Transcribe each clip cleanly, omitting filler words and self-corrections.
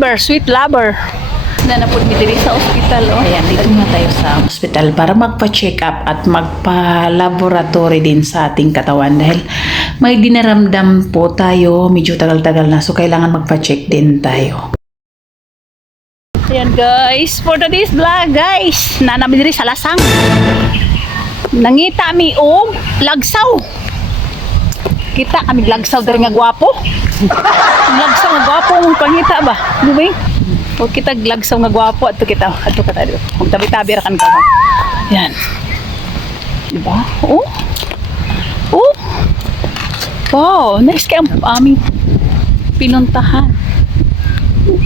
driver, sweet lover. Nanapod mi diri sa ospital, oh. Ayan, dito na tayo sa hospital para magpa-check up at magpa-laboratory din sa ating katawan dahil may dinaramdam po tayo, medyo tagal-tagal na, so kailangan magpa-check din tayo. Ayan guys, for today's vlog guys, nanami diri sa lasang. Nangita mi og lagsaw. Kita kami lagsaw diri nga gwapo. Lagsaw nga gwapo mong pangita ba? Di ba? O kita glagsaw nga gwapo ato kita dito. Kung tabi-tabi ra kan ka. Yan. Di ba? Oh. Oh. Wow, nice kay aming pinuntahan.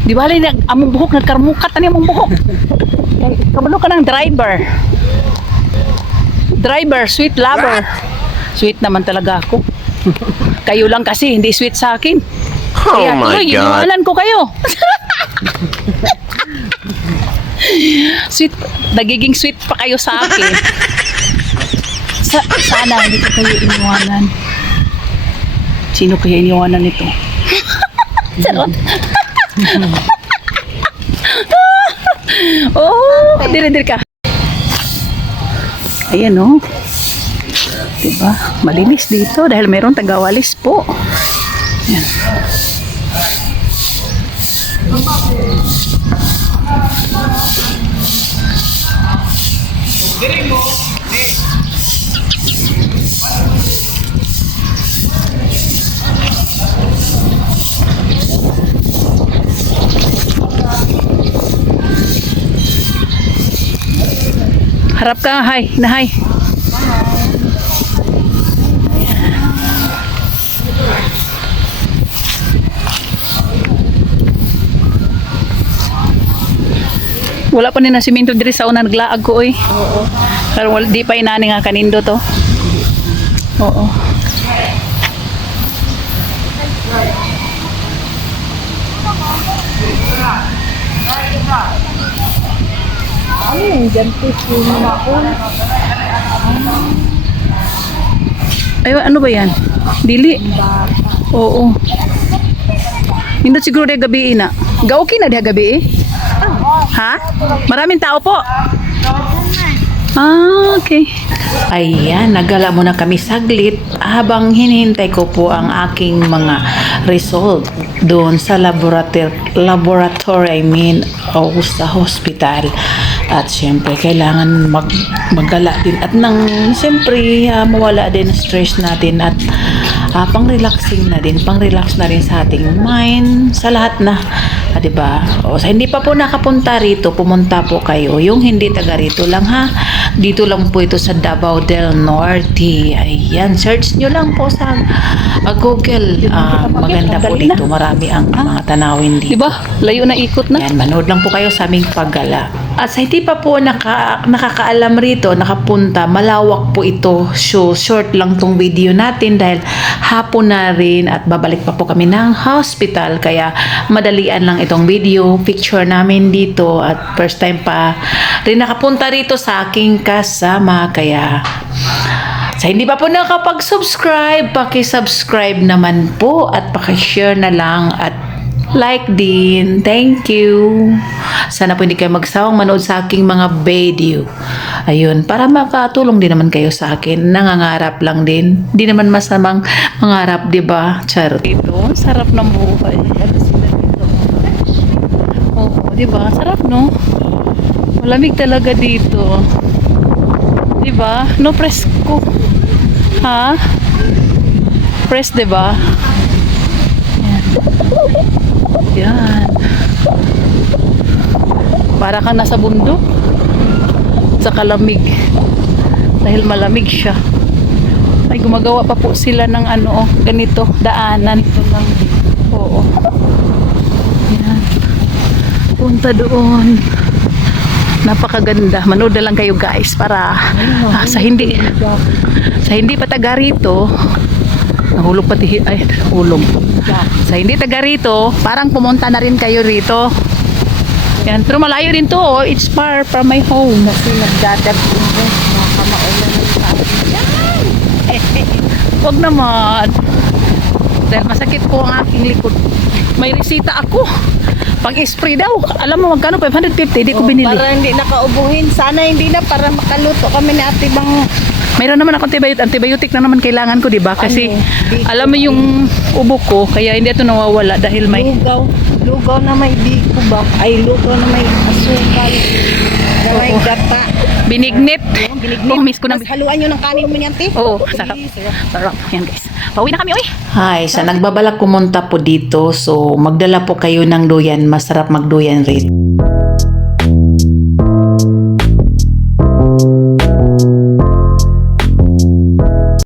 Di ba lang among buhok nagkarmukat ani among buhok. Kabalo ka ng driver. Driver, sweet lover. Sweet naman talaga ako. Kayo lang kasi hindi sweet sa akin. Oh kaya my tuloy, God. iniwanan ko kayo. Sweet, nagiging sweet pa kayo sa akin. Sana hindi ko kayo iniwanan. Sino kaya iniwanan nito? Charot. Oh, diri ka. Ayan oh. Diba? Malinis dito dahil mayroong tagawalis po. Ayan. Harap ka, hi, na hi. Wala pa ni nasimento diri sa una naglaag ko oy. Oo. Pero wala di pa inani nga kanindo to. Oo. Ay, ano ba yan? Dili? Oo. Hindi siguro di gabi na. Okay na di gabi eh? Ha? Maraming tao po? Ah, okay. Ayan, nagala muna kami saglit habang hinihintay ko po ang aking mga result doon sa laboratory, o sa hospital. At syempre, kailangan maggala din at syempre, mawala din ang stress natin at pang-relaxing na din, pang-relax na rin sa ating mind, sa lahat na. Diba? O, sa hindi pa po nakapunta rito, pumunta po kayo. Yung hindi taga rito lang ha. Dito lang po ito sa Davao del Norte. Ayan, search nyo lang po sa Google. Maganda po dito. Marami ang mga tanawin dito. Diba? Layo na ikot na. Ayan, manood lang po kayo sa aming paggala. At sa hindi pa po nakakaalam rito, nakapunta, malawak po ito. So, short lang tong video natin dahil hapon na rin at babalik pa po kami ng hospital. Kaya madalian lang itong video, picture namin dito at first time pa rin nakapunta rito sa aking kasama. Kaya sa hindi pa po nakapag-subscribe, paki-subscribe naman po at paki-share na lang at like din. Thank you. Sana po hindi kayo magsawang manood sa aking mga video. Ayun, para makatulong din naman kayo sa akin. Nangangarap lang din. Hindi naman masamang mangarap, di ba? Charot. Ito, sarap ng buhay. Ano sila dito? Oo, di ba? Sarap, no? Malamig talaga dito. Di ba? No presko. Ha? Press, di ba? Yan. Para kang nasa bundok sa kalamig dahil malamig siya. Ay, gumagawa pa po sila ng ganito, daanan. Oo. Yan. Punta doon. Napakaganda. Manood na lang kayo guys para sa hindi pa taga rito. Nahulog pati hulog. Sa hindi taga rito, parang pumunta na rin kayo rito. Yan, pero malayo din to, oh. It's far from my home. Kasi nagdadag din nakamaulan ng sabi. Huwag naman. Dahil masakit po ang aking likod. May resita ako. Pang-spray daw. Alam mo magkano? 550. Di ko Oh, binili. para hindi nakaubuhin. Sana hindi na para makaluto kami ni Ate Bang. Mayroon naman ako antibiotic na naman kailangan ko, di ba? Kasi Ano? alam mo yung ubo ko, kaya hindi ito nawawala dahil may Lugaw na may biko ba? Ay, lugaw na may asukal. Na may Oo. gata. binignit. Oh, miss ko na. Tapos haluan nyo ng kanin mo niyan, te. Oo, sarap. Sarap. Yan guys. Pauwi na kami, oy. Hi, sa nagbabalak pumunta po dito, so magdala po kayo ng duyan. Masarap magduyan rin.